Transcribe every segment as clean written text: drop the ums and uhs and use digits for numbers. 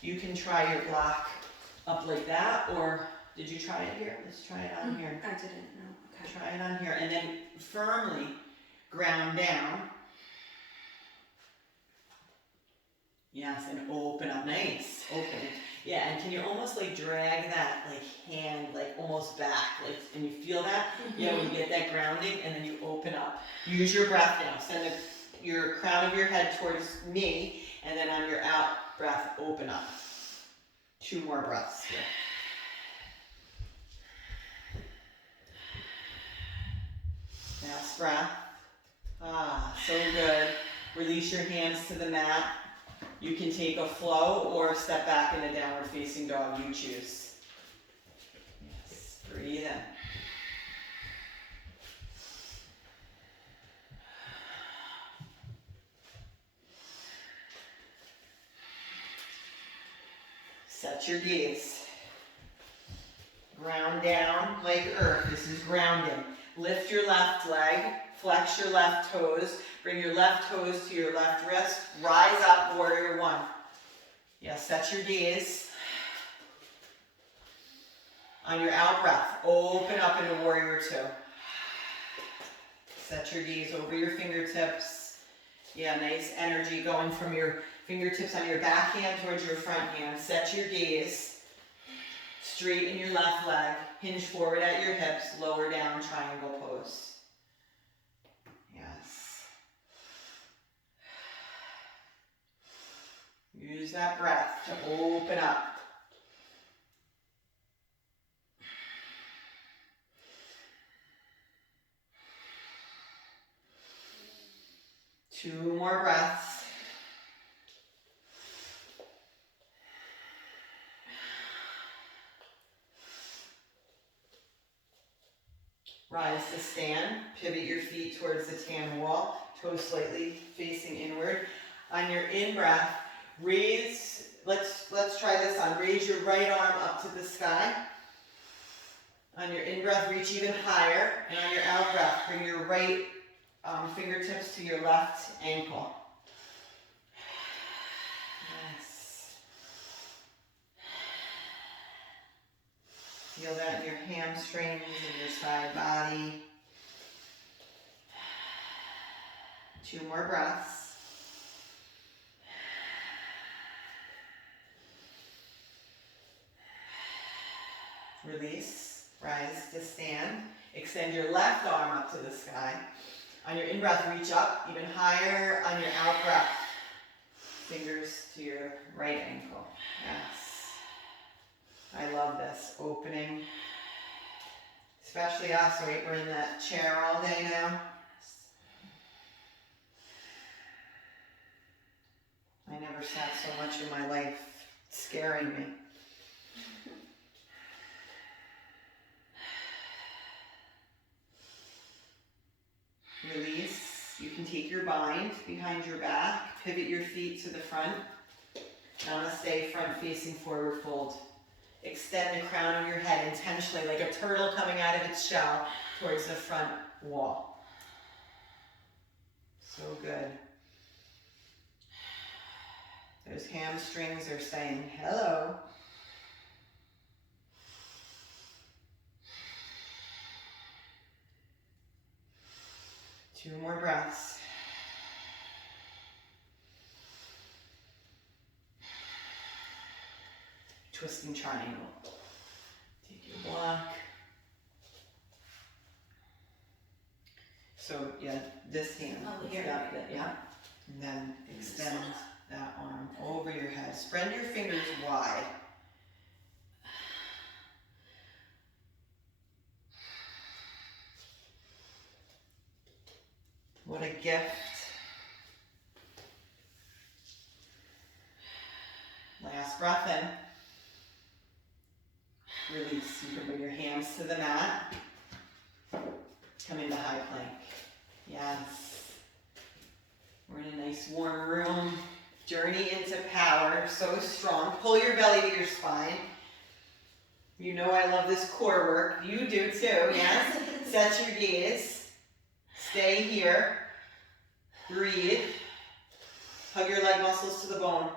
You can try your block up like that, or did you try it here? Let's try it on here. I didn't know. Okay. Try it on here, and then firmly ground down. Yes, and open up. Nice. Open. Yeah, and can you almost like drag that like hand like almost back, like, and you feel that? Yeah, when you get that grounding, and then you open up. Use your breath now. Send your crown of your head towards me, and then on your out breath, open up. 2 more breaths here. Last breath. Ah, so good. Release your hands to the mat. You can take a flow or step back in a downward facing dog, you choose. Yes, breathe in. Set your gaze. Ground down like earth. This is grounding. Lift your left leg, flex your left toes, bring your left toes to your left wrist, rise up, warrior 1. Yes, set your gaze. On your out breath, open up into warrior 2. Set your gaze over your fingertips. Yeah, nice energy going from your fingertips on your back hand towards your front hand. Set your gaze. Straighten your left leg. Hinge forward at your hips. Lower down, triangle pose. Yes. Use that breath to open up. Two more breaths. Rise to stand. Pivot your feet towards the tan wall. Toes slightly facing inward. On your in-breath, raise, let's try this on. Raise your right arm up to the sky. On your in-breath, reach even higher. And on your out-breath, bring your right fingertips to your left ankle. Yes. Feel that in your hamstrings and your side body. 2 more breaths. Release. Rise to stand. Extend your left arm up to the sky. On your in-breath, reach up even higher. On your out-breath, fingers to your right ankle. Yes. I love this. Opening. Especially us, right? We're in that chair all day now. I never sat so much in my life. It's scaring me. Release. You can take your bind behind your back. Pivot your feet to the front. Namaste, front facing forward fold. Extend the crown of your head intentionally like a turtle coming out of its shell towards the front wall. So good. Those hamstrings are saying hello. Two more breaths. Twisting triangle. Take your block. So yeah, this hand. Oh, here. Yeah. And then extend that arm over your head. Spread your fingers wide. What a gift. Last breath in. Release. You can bring your hands to the mat. Come into high plank. Yes. We're in a nice warm room. Journey into power. So strong. Pull your belly to your spine. You know I love this core work. You do too, yes? Set your gaze. Stay here. Breathe. Hug your leg muscles to the bone.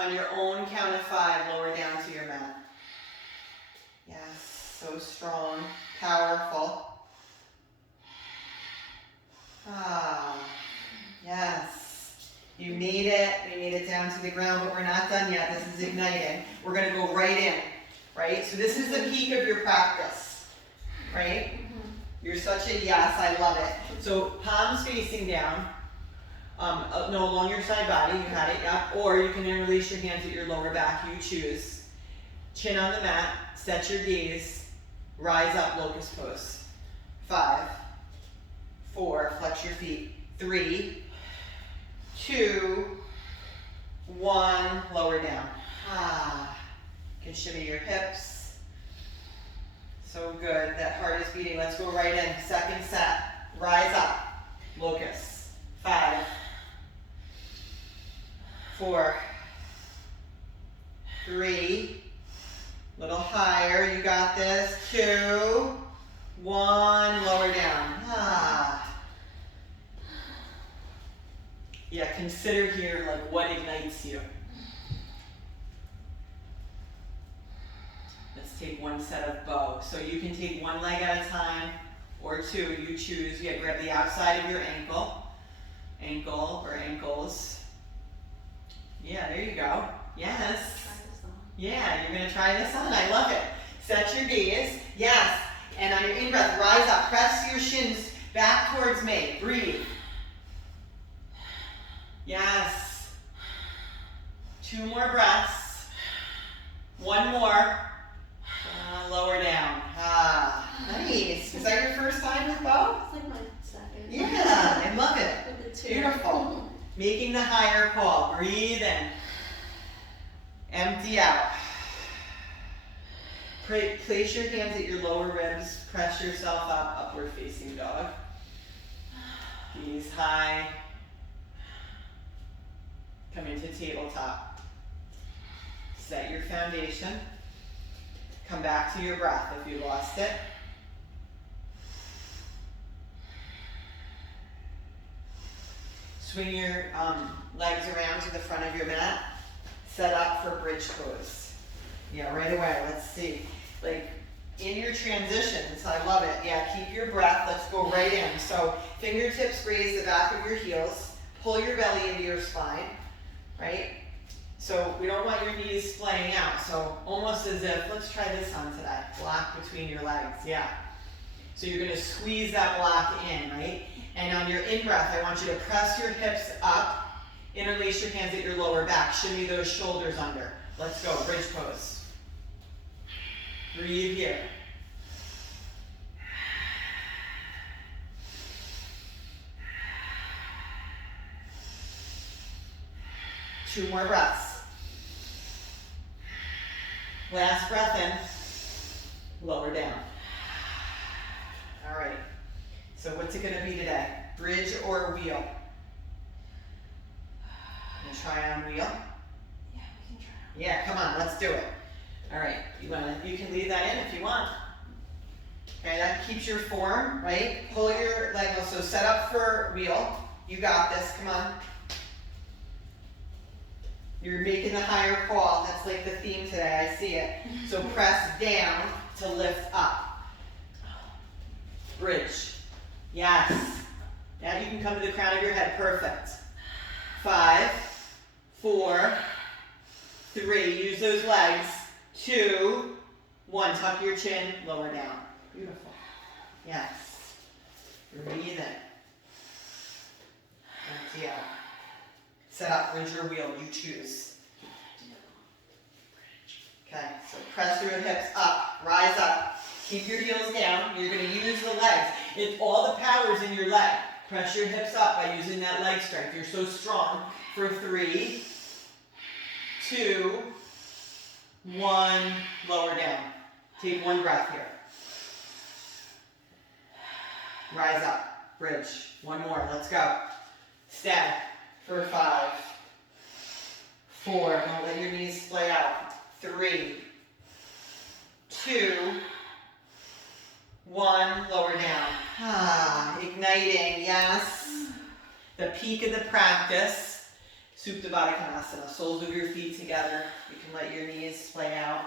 On your own count of 5, lower down to your mat. Yes, so strong, powerful. Ah, yes. You made it. We made it down to the ground, but we're not done yet. This is igniting. We're going to go right in, right? So this is the peak of your practice, right? You're such a yes, I love it. So palms facing down, no, along your side body, you had it, yeah. Or you can then release your hands at your lower back, you choose. Chin on the mat, set your gaze, rise up, locust pose. 5, 4, flex your feet. 3, 2, 1, lower down. Ah, you can shimmy your hips. So good, that heart is beating. Let's go right in. Second set, rise up, locust. 5, 4, 3, little higher, you got this. 2, 1, lower down. Ah. Yeah, consider here like what ignites you. Let's take one set of bow. So you can take one leg at a time or 2, you choose. Yeah, grab the outside of your ankle or ankles. Yeah, there you go. Yes. Yeah, you're gonna try this on. I love it. Set your gaze. Yes. And on your in-breath, rise up. Press your shins back towards me. Breathe. Yes. 2 more breaths. 1 more. Lower down. Ah, nice. Is that your first time with bow? It's like my second. Yeah, I love it. With the 2. Beautiful. Making the higher call. Breathe in. Empty out. Place your hands at your lower ribs. Press yourself up, upward facing dog. Gaze high. Come into tabletop. Set your foundation. Come back to your breath if you lost it. Swing your legs around to the front of your mat. Set up for bridge pose. Yeah, right away. Let's see. Like in your transitions, I love it. Yeah, keep your breath. Let's go right in. So fingertips graze the back of your heels. Pull your belly into your spine, right? So we don't want your knees splaying out. So almost as if, let's try this on today. Block between your legs, yeah. So you're gonna squeeze that block in, right? And on your in-breath, I want you to press your hips up, interlace your hands at your lower back, shimmy those shoulders under. Let's go, bridge pose. Breathe here. Two more breaths. Last breath in, lower down. All right, so what's it gonna be today? Bridge or wheel? Gonna try on wheel? Yeah, we can try. Yeah, come on, let's do it. All right, you can leave that in if you want. Okay, that keeps your form, right? Pull your leg, so set up for wheel. You got this, come on. You're making the higher call. That's like the theme today. I see it. So press down to lift up. Bridge. Yes. Now you can come to the crown of your head. Perfect. 5, 4, 3. Use those legs. 2, 1. Tuck your chin. Lower down. Beautiful. Yes. Breathe in. Empty out. Set up, bridge or wheel, you choose. Okay, so press your hips up, rise up, keep your heels down. You're going to use the legs. It's all the power's in your leg. Press your hips up by using that leg strength. You're so strong. For 3, 2, 1, lower down. Take 1 breath here. Rise up, bridge. 1 more, let's go. Step. For 5, 4, don't let your knees splay out. 3, 2, 1, lower down. Ah, igniting, yes. The peak of the practice. Supta Baddha Konasana, soles of your feet together. You can let your knees play out.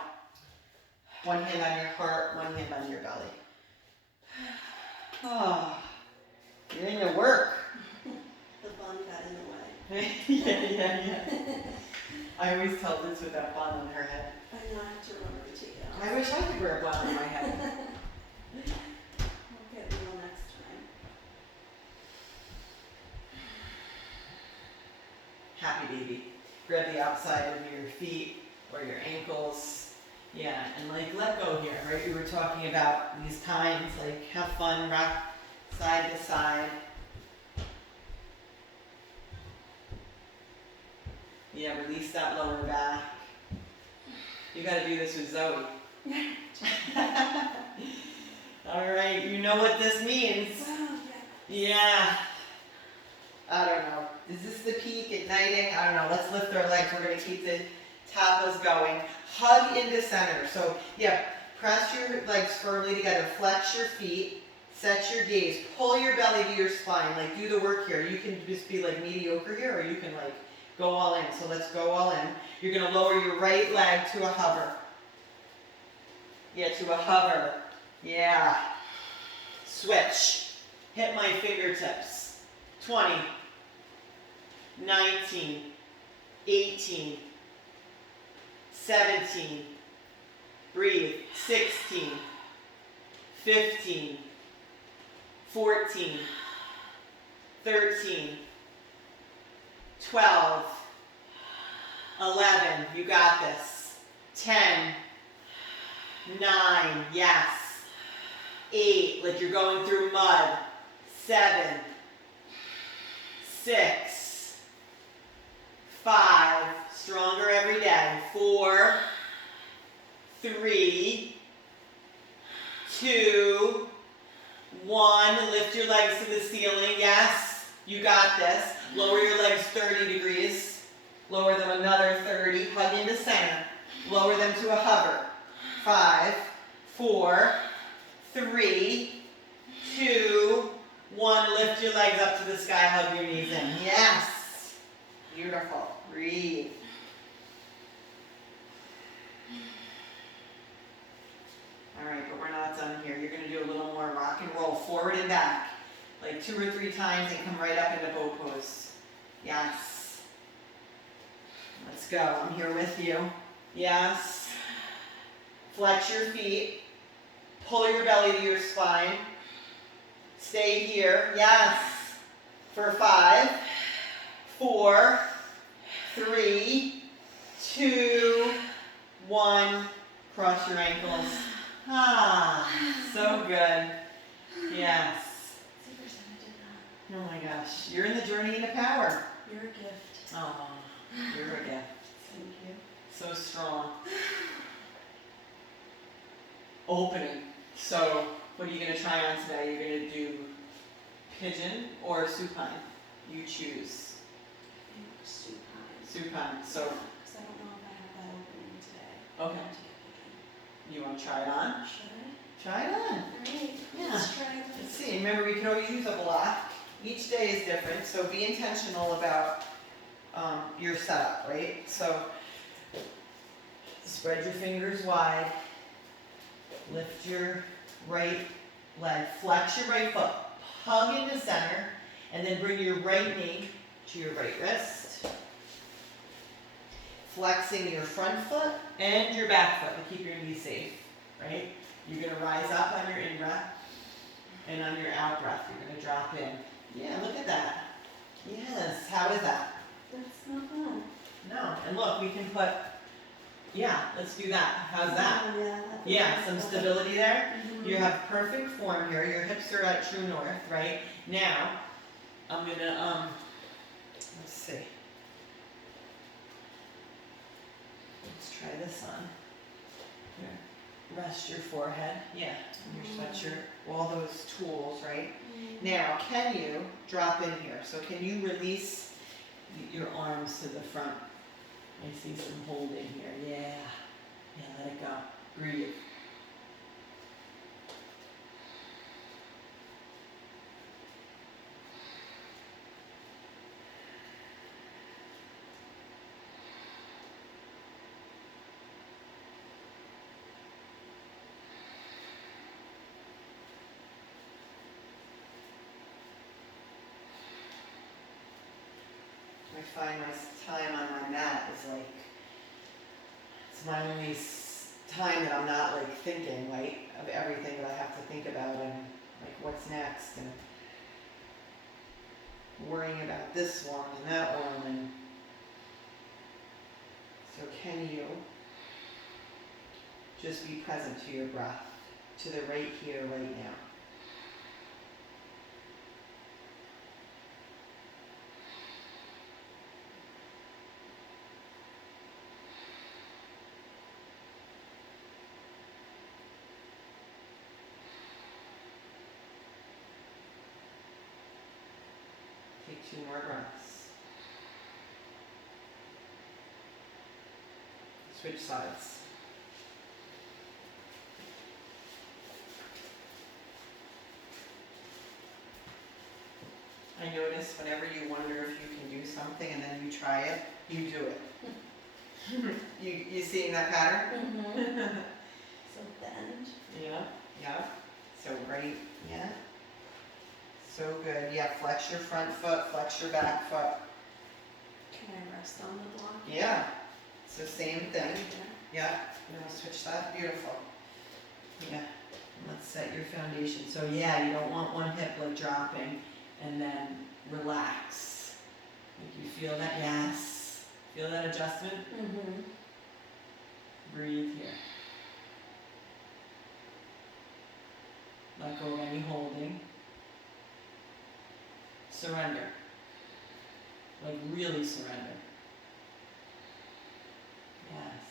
One hand on your heart, one hand on your belly. Oh, you're in your work. The bun got in the way. Yeah. I always tell Liz with that bun on her head. I know I have to remember to take it off. I wish I could wear a bun on my head. I'll get real next time. Happy baby. Grab the outside of your feet or your ankles. Yeah, and like let go here, right? We were talking about these times, like have fun, rock side to side. Yeah, release that lower back. You gotta do this with Zoe. All right, you know what this means. Wow, Yeah. I don't know. Is this the peak, igniting? I don't know. Let's lift our legs. We're going to keep the tapas going. Hug into center. So, yeah, press your legs firmly together. Flex your feet. Set your gaze. Pull your belly to your spine. Like, do the work here. You can just be, like, mediocre here, or you can, like, go all in. So let's go all in. You're going to lower your right leg to a hover. Yeah, to a hover. Yeah. Switch. Hit my fingertips. 20. 19, 18, 17, breathe, 16, 15, 14, 13, 12, 11, you got this, 10, 9, yes, 8, like you're going through mud, 7, 6, 5, stronger every day. 4, 3, 2, 1. Lift your legs to the ceiling. Yes, you got this. Lower your legs 30 degrees. Lower them another 30. Hug into center. Lower them to a hover. 5, 4, 3, 2, 1. Lift your legs up to the sky. Hug your knees in. Yes. Beautiful. Breathe. All right, but we're not done here. You're going to do a little more rock and roll, forward and back, like 2 or 3 times, and come right up into bow pose. Yes. Let's go. I'm here with you. Yes. Flex your feet. Pull your belly to your spine. Stay here. Yes. For 5, 4, 3, 2, 1. Cross your ankles. Ah, so good. Yes. It's the first time I did that. Oh my gosh. You're in the journey into power. You're a gift. Oh, you're a gift. Thank you. So strong. Opening. So, what are you going to try on today? You're going to do pigeon or supine. You choose. I think supine. Supine. So, Because I don't know if I have that opening today. okay. I'll take a pigeon. You want to try it on? Should I? Try it on. Alright, Yeah. let's try it. Let's see. Remember, we can always use a block. Each day is different, so be intentional about your setup, right? So, spread your fingers wide. Lift your right leg. Flex your right foot. Hug into center. And then bring your right knee to your right wrist. Flexing your front foot and your back foot to keep your knees safe, right? You're going to rise up on your in-breath, and on your out-breath, you're going to drop in. Yeah, look at that. Yes, how is that? That's not bad. No, and look, we can put, yeah, let's do that. How's that? Oh, yeah. Yeah, some stability there. Mhm. You have perfect form here. Your hips are at true north, right? Now, I'm going to, let's see. Let's try this on. Here. Rest your forehead. Yeah, and your sweatshirt. All those tools, right? Now, can you drop in here? So can you release your arms to the front? I see some holding here. Yeah. Yeah, let it go. Breathe. find my time on my mat is like, it's my only time that I'm not like thinking, right, of everything that I have to think about and like what's next and worrying about this one and that one. And so can you just be present to your breath, to the right here, right now. Take 2 more breaths. Switch sides. I notice whenever you wonder if you can do something and then you try it, you do it. You seeing that pattern? Mm-hmm. So bend. Yeah. So right, yeah. So good. Yeah, flex your front foot, flex your back foot. Can I rest on the block? Yeah. So same thing. Yeah. Yeah. You want to switch that? Beautiful. Yeah. Let's set your foundation. So yeah, you don't want one hip like dropping and then relax. Like you feel that? Yes. Feel that adjustment? Mm-hmm. Breathe here. Let go of any holding. Surrender. Like really surrender. Yes.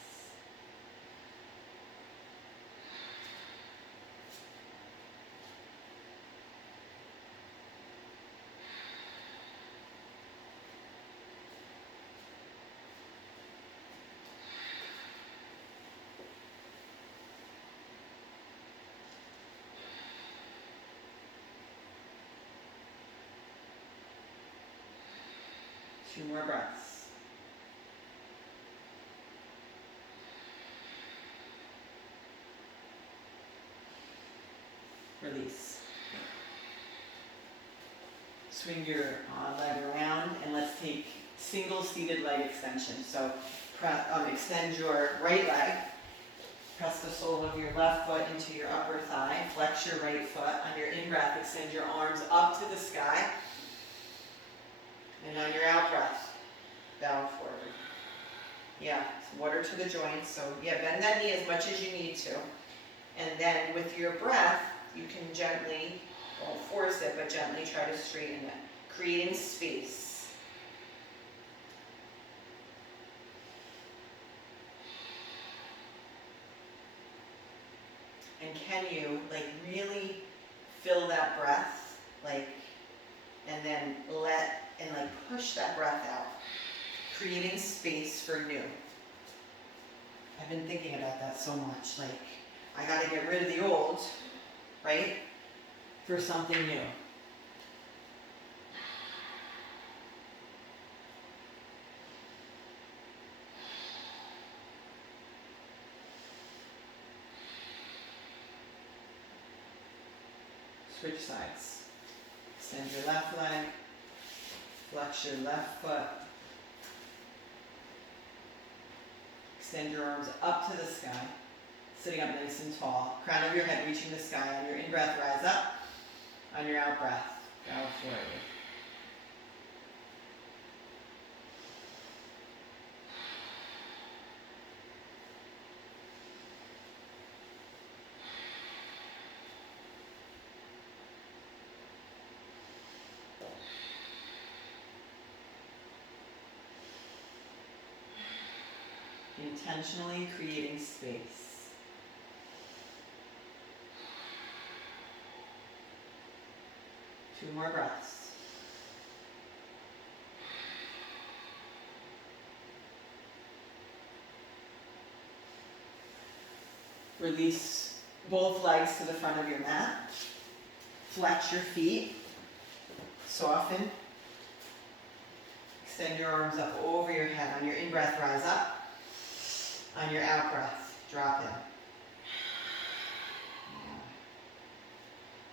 Two more breaths. Release. Swing your leg around and let's take single seated leg extension. So extend your right leg. Press the sole of your left foot into your upper thigh. Flex your right foot. On your in-breath, extend your arms up to the sky. And on your out-breath, bow forward. Yeah, water to the joints. So yeah, bend that knee as much as you need to. And then with your breath, you can gently, don't force it, but gently try to straighten it, creating space. And can you like really fill that breath, like, and then push that breath out, creating space for new. I've been thinking about that so much, like, I gotta get rid of the old, right, for something new. Switch sides. Extend your left leg, flex your left foot. Extend your arms up to the sky, sitting up nice and tall. Crown of your head reaching the sky. On your in-breath, rise up. On your out-breath, bow forward. Intentionally creating space. Two more breaths. Release both legs to the front of your mat. Flex your feet. Soften. Extend your arms up over your head. On your in-breath, rise up. On your out-breath, drop in.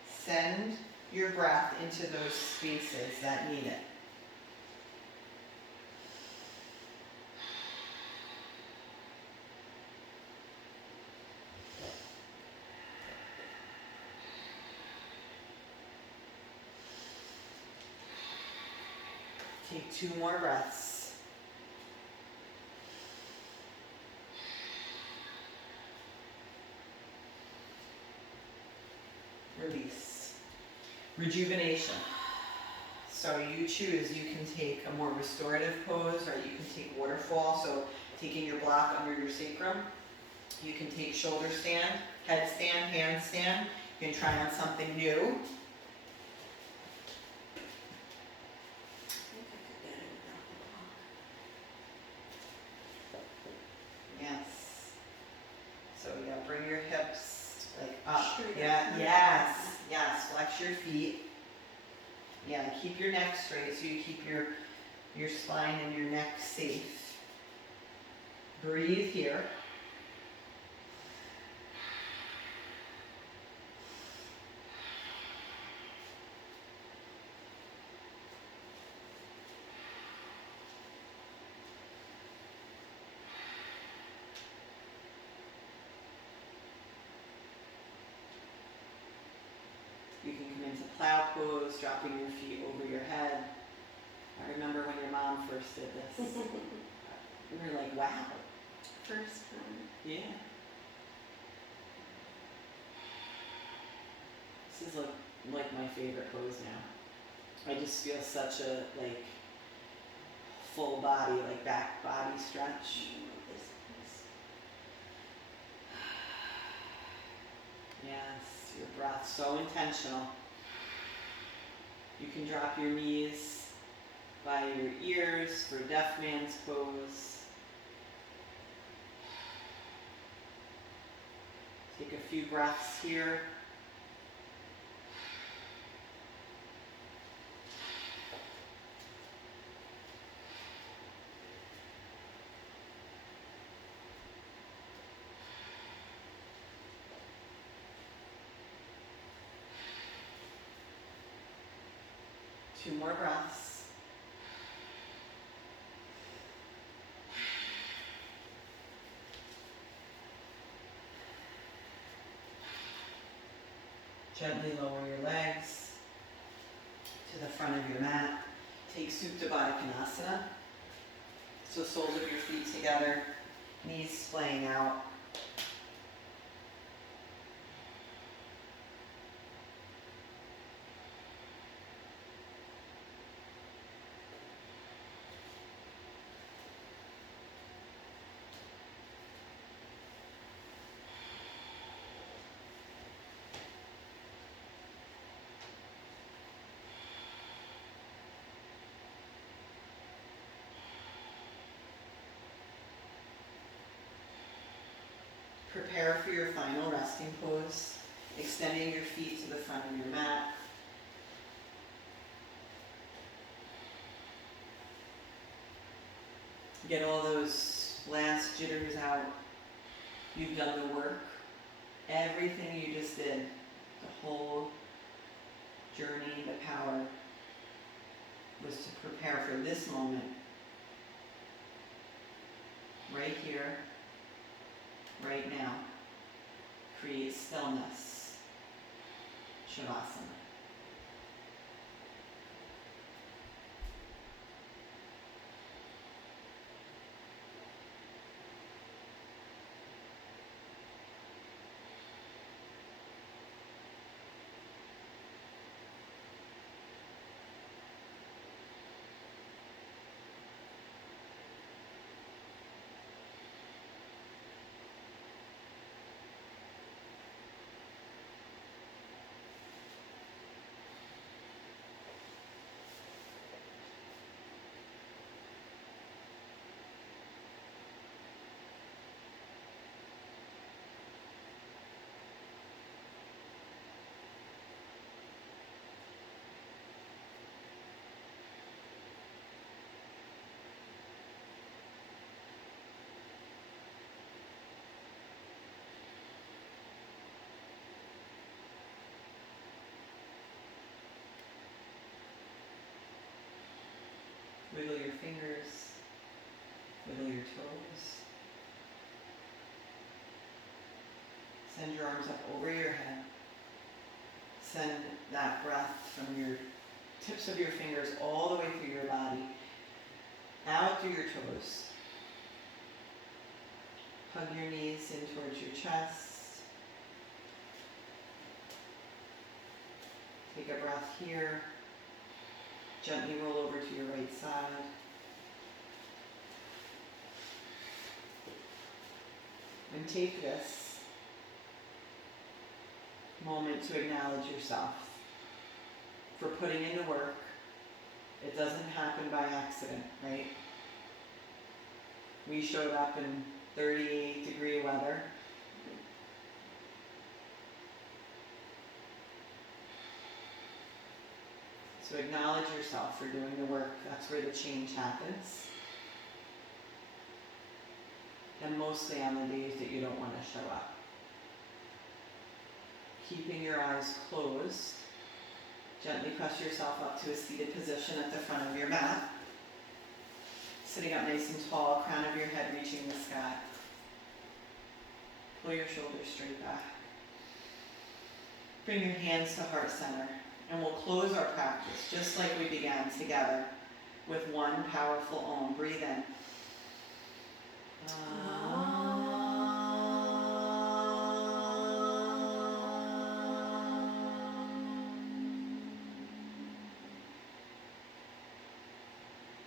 Send your breath into those spaces that need it. Take 2 more breaths. Release. Rejuvenation. So you choose, you can take a more restorative pose or you can take waterfall, so taking your block under your sacrum. You can take shoulder stand, headstand, handstand. You can try on something new. I think I could get it without the block. Yes. So yeah, bring your hips like up. Straight Yeah, up. yes, yes. Flex your feet. Yeah, keep your neck straight so you keep your spine and your neck safe. Breathe here. You can come into plow pose, dropping your feet over your head. I remember when your mom first did this. We were like, wow. First time. Yeah. This is like my favorite pose now. I just feel such a like full body, like back body stretch. Yes, your breath so intentional. You can drop your knees by your ears for deaf man's pose. Take a few breaths here. Two more breaths. Gently lower your legs to the front of your mat. Take Supta Baddha Konasana. So soles of your feet together, knees splaying out. Prepare for your final resting pose, extending your feet to the front of your mat. Get all those last jitters out. You've done the work. Everything you just did, the whole journey, the power, was to prepare for this moment. Right here, right now. Create stillness. Shavasana. Wiggle your fingers, wiggle your toes. Send your arms up over your head. Send that breath from your tips of your fingers all the way through your body, out through your toes. Hug your knees in towards your chest. Take a breath here. Gently roll over to your right side. And take this moment to acknowledge yourself for putting in the work. It doesn't happen by accident, right? We showed up in 38-degree weather. So acknowledge yourself for doing the work. That's where the change happens. And mostly on the days that you don't want to show up. Keeping your eyes closed, gently press yourself up to a seated position at the front of your mat. Sitting up nice and tall, crown of your head reaching the sky. Pull your shoulders straight back. Bring your hands to heart center. And we'll close our practice just like we began together with one powerful Om. Breathe in.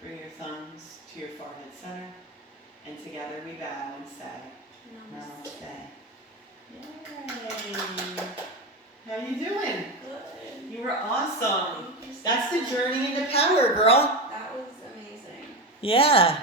Bring your thumbs to your forehead center, and together we bow and say, Namaste. Yay! How you doing? Good. You were awesome. Thank you so That's much. the journey into power, girl. That was amazing. Yeah.